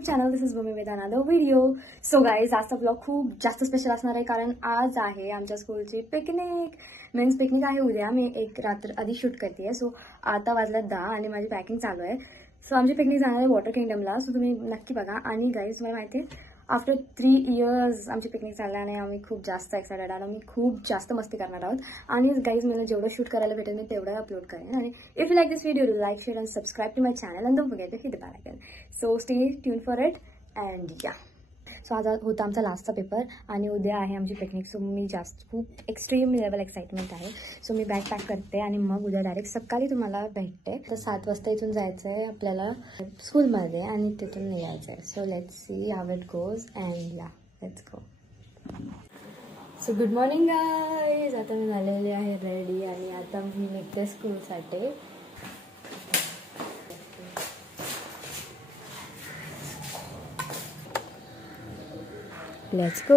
YouTube channel. This is Bhumi with another video. So guys, आजचा blog खूप जास्त special असणार आहे कारण आज आहे आमच्या स्कूलची पिकनिक. मीन्स पिकनिक आहे उद्या. मी एक रात्र आधी शूट करते. सो आता वाजल्यात 10 आणि माझी पॅकिंग चालू आहे. सो आमची पिकनिक जाणार आहे वॉटर किंगडमला. सो तुम्ही नक्की बघा. आणि गाईज मला माहिती आहे आफ्टर 3 years आमची पिकनिक चालली आणि आम्ही खूप जास्त एक्सायटेड आहोत. आम्ही खूप जास्त मस्ती करणार आहोत. आणि गाईज मला जेवढं शूट करायला भेटेल मी तेवढं अपलोड करेन. आणि if you like this video like share and subscribe to my channel and don't forget to hit the bell icon. So stay tune for it and yeah. So आज होता आमचा लास्टचा पेपर आणि उद्या आहे आमची पिकनिक. सो मी खूप extreme level excitement आहे. So मी bag pack करते आणि मग उद्या डायरेक्ट सकाळी तुम्हाला भेटते. तर 7 वाजता इथून जायचं आहे आपल्याला स्कूलमध्ये आणि तिथून निघायचं आहे. So let's see how it goes and yeah let's go. So good morning guys. आता मी झालेली आहे रेडी आणि आता मी निघते स्कूलसाठी. Let's go.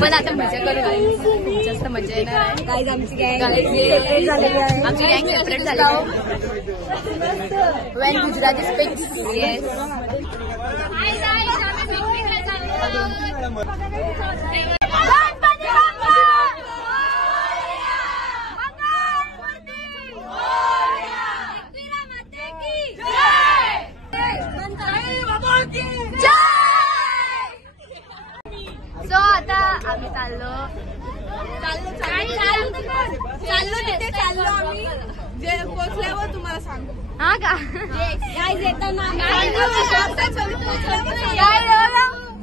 पण आता मजा करू खूप जास्त मजा येणार आहे. गाईज आमची गँग सेपरेट झालेली आहे. आमची गँग सेपरेट झाली आहे. Wien Gujarati speaks. Yes. So आता आम्ही चाललो आम्ही जे पोहोचल्यावर तुम्हाला सांगू. हा का गाईज येताना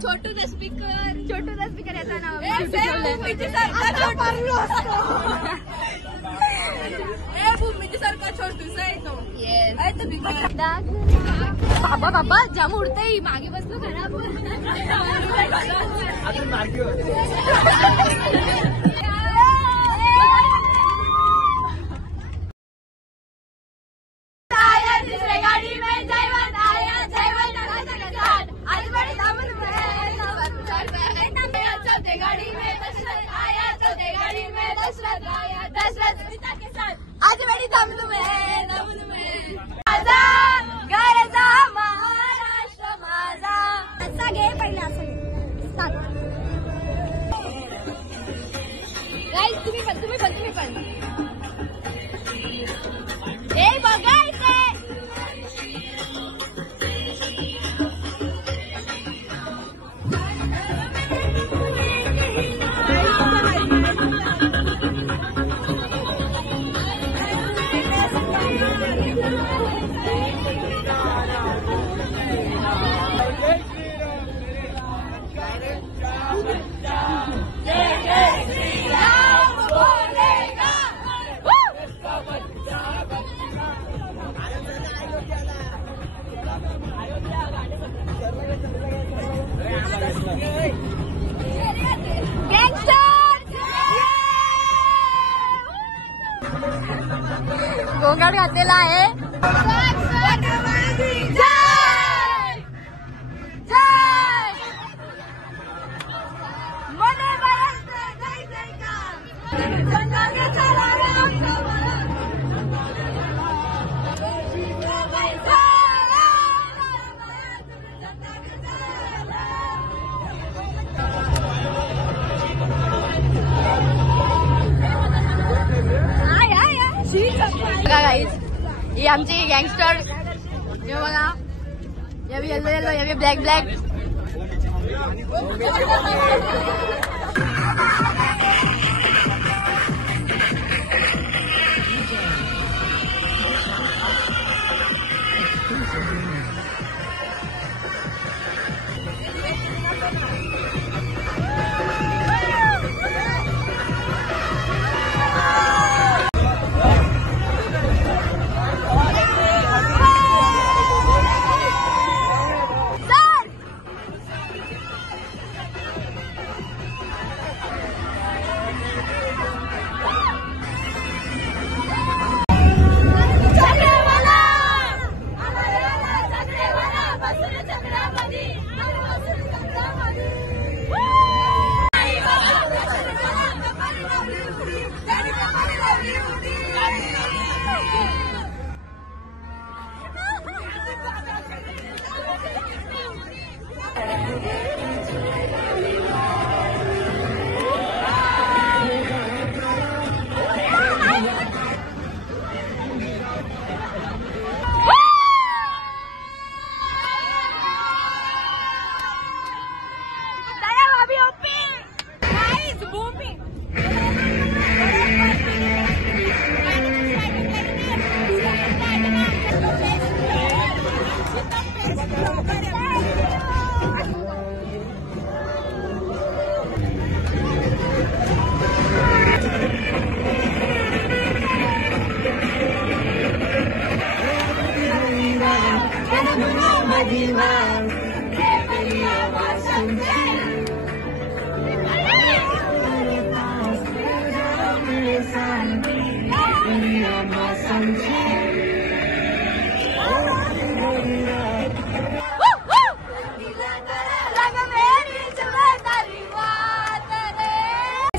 छोटू द स्पीकर येताना बाबा बाबा जाम उडते मागे बसलो खराब. तुम्ही पण हे बघायचं. गोंगाट घातलेला आहे. ये आमचे गँगस्टर बघा. यावी येलो येलो यावी ब्लॅक ब्लॅक.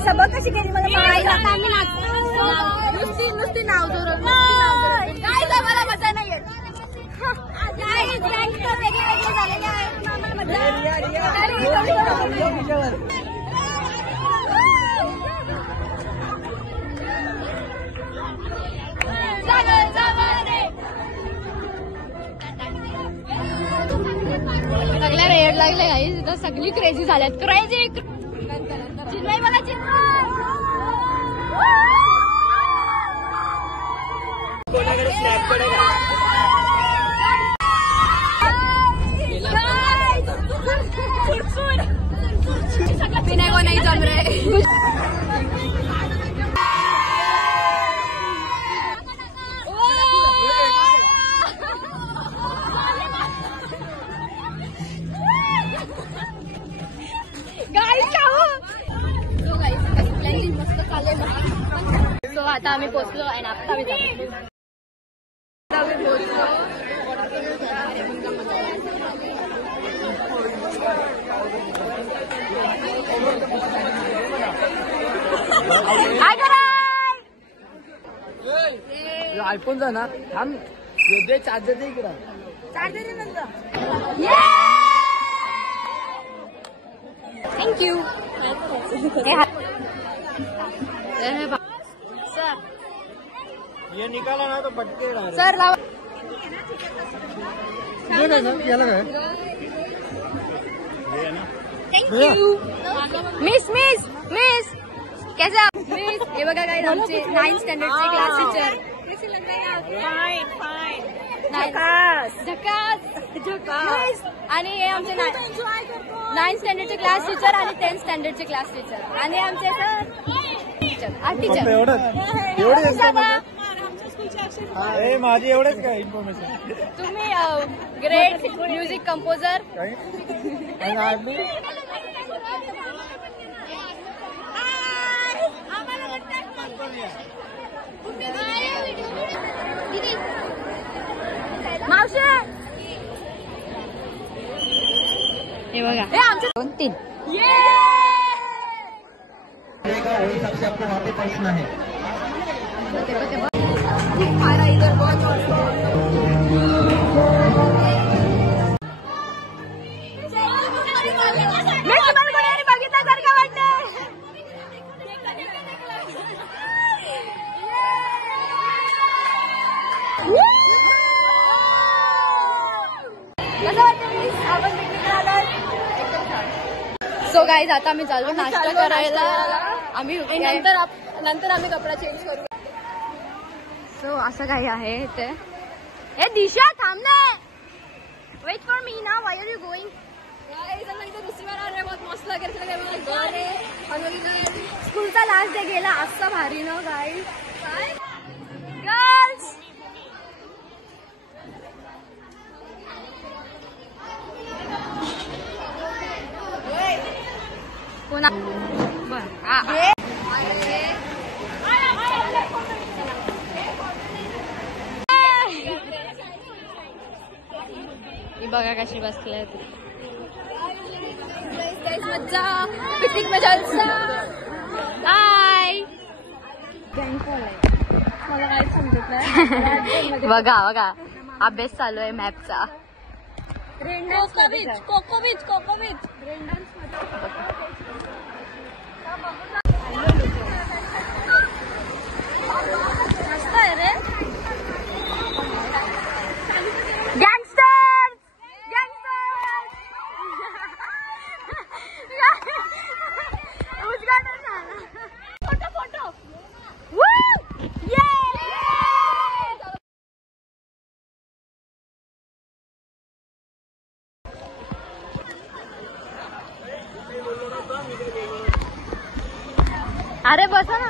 सबक कशी केली मला नुसती नाव जोर काय मला मजा नाही येत. सगळ्या रेड लागले काही तिथं सगळी क्रेझी झाल्यात. क्रेझी चिन्मय बघा चिन्मय पीने को नहीं जम रहे. तो आता आम्ही पोहोचलो आणि आता आम्ही पोहोचलो. आयफोन जा ना थांब चार्जर दे इकडं. थँक्यू. सर ये निकाला ना तो पटके सर लावा. थँक्यू. मिस मिस मिस कैसे आप मिस. हे बघा काय आमचे 9th स्टँडर्डचे क्लास टीचर. कैसे लग रहे हैं आप. Fine fine. झकास. आणि हे आमचे 9th स्टँडर्डचे क्लास टीचर आणि 10th स्टँडर्डचे क्लास टीचर आणि आमचे सर टीचर. माझी एवढेच काय इन्फॉर्मेशन. तुम्ही ग्रेट म्युझिक कंपोजर. मावशी हे बघा हे आमचे 2-3 सबसे आपको वहाँ पे पहुँचना है. बघितल्यासारखं वाटतं. सो गाईज आता आम्ही चाललो नाश्ता करायला. आम्ही नंतर आम्ही कपडा चेंज करू. सो असं काही आहे ते. ए दिशा थांब ना. वेट फॉर मी ना. Why are you going. दुसरी बार आ रहे बहुत मस्त लगे. स्कूलचा लास्ट डे गेला असा भारी ना गाईज. गर्ल्स पुन्हा बघा कशी बसले. मज्जा पिकनिक में जलसा. हाय मला काय समजत नाही. बघा बघा अभ्यास चालू आहे मॅपचा. कोको बीच मस्त आहे रे. गँगस्टर उद्घाटन झालं. फोटो अरे बसा ना.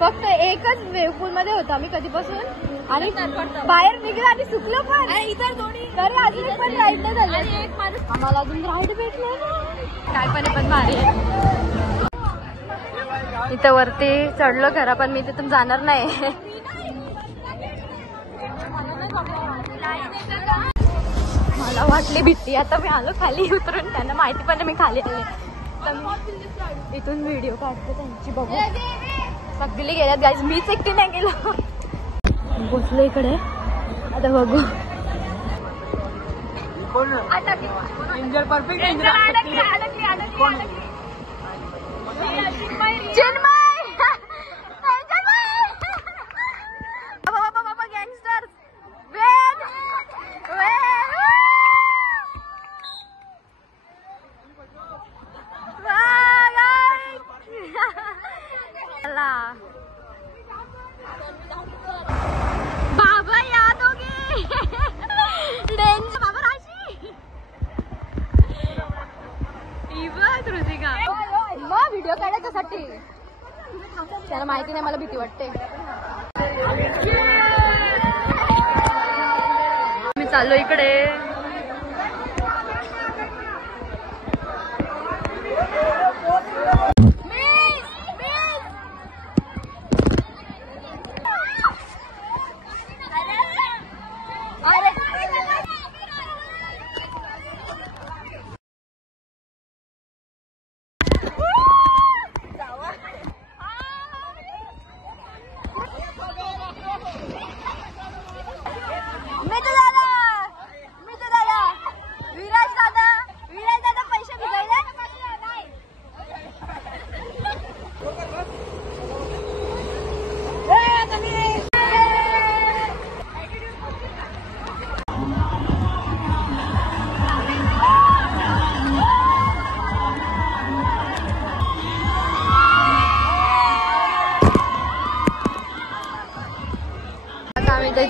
फक्त एकच वेवपूल मध्ये होतो आम्ही कधीपासून आणि बाहेर निघलं आणि सुकलो पण इतर दोन्ही तरी अजून एक पण राईड नाही झालं. आम्हाला अजून राईड भेटलं काय पण भारी इथं वरती चढलो खरा पण मी तिथून जाणार नाही. मला वाटली भीती आता मी आलो खाली उतरून त्यांना माहिती पण मी खाली आले तर इथून व्हिडिओ काढतो त्यांची बघू. सगळी गेल्यात गाईज मीच एकटी नाही गेलो. बसलो इकडे आता बघू. बाबा याद होगी डेंजर बाबा राशी कृतिका मग व्हिडिओ काढायच्यासाठी त्याला माहिती नाही मला भीती वाटते. मी चाललो इकडे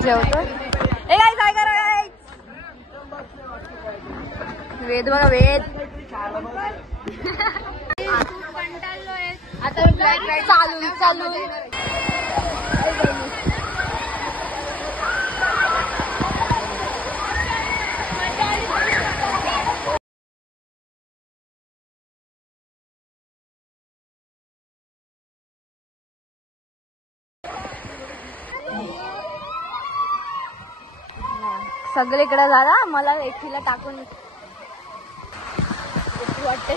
जेवतो. काय करा वेद बघा वेद आता चालून सगळीकडे झाला मला एकटीला टाकून वाटते.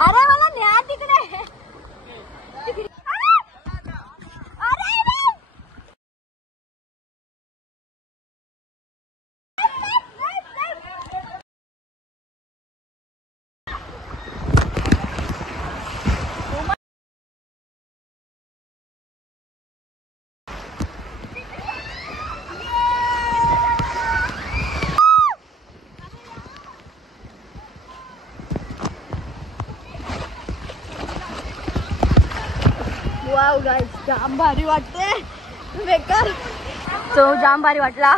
अरे मला न्या तिकडे वाव गाइस जाम भारी वाटते बेकार तो जाम भारी वाटला.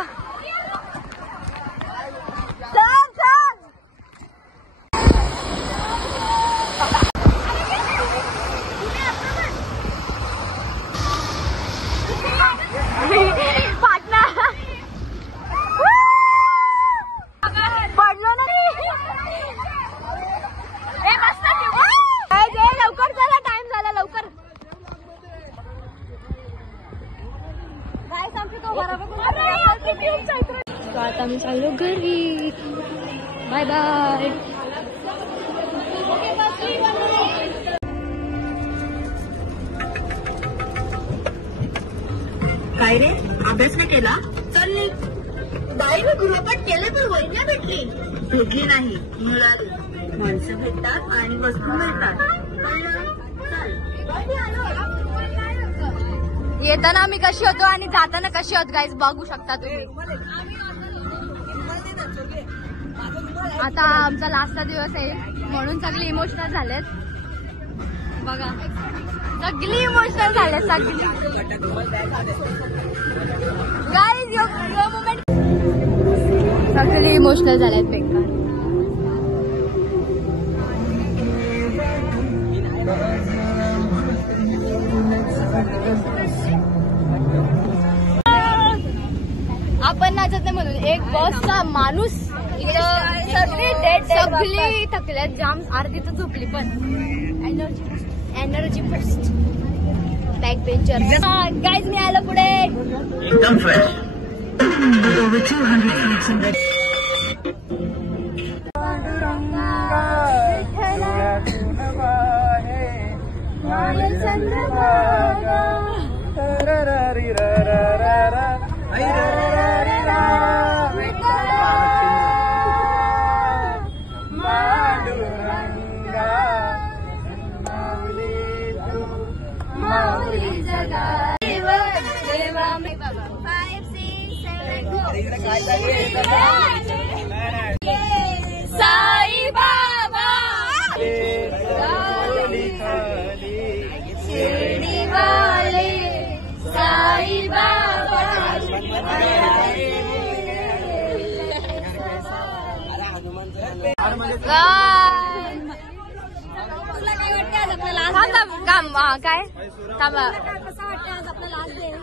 पडलो नाही लवकर चला टाइम झाला लवकर. तो आता मी चाललो घरी. Bye bye. काय रे अभ्यास नाही केला. चल बाईने गृहपाठ केलं तर वैज्ञा भेटली नाही मिळाली. माणसं भेटतात आणि वस्तू मिळतात. येताना आम्ही कशी होतो आणि जाताना कशी होत गाईज बघू शकता तुम्ही. आता आमचा लास्टचा दिवस आहे म्हणून सगळे इमोशनल झालेत. बघा सगळी इमोशनल झाले सगळी गाईज यो मोमेंट सगळी इमोशनल झाल्यात बेकार. आपण नाचत नाही म्हणून एक बसचा माणूस सगळी सगळी थकल्यात जाम अर्धी तर झोपली पण energy first back bencher guys मी आलो पुढे एकदम fresh over 200 feet in the Sai Baba Shirdi वाले साई बाबा काय थांबा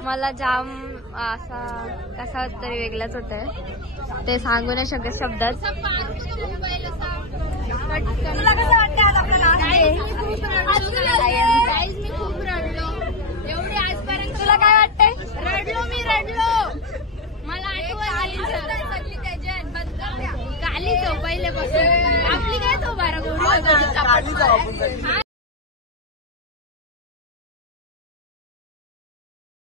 मला जाम असा कसा तरी वेगळाच होत आहे ते सांगू नाही शकत शब्दात. तुला कसं वाटतं आज आपला लास्ट डे? मी खूप रडलो एवढी आजपर्यंत. तुला काय वाटतंय? रडलो मला आठवण आली सगळी त्याच्यात कालीच पहिल्यापासून आपली काय तो बारा गोडी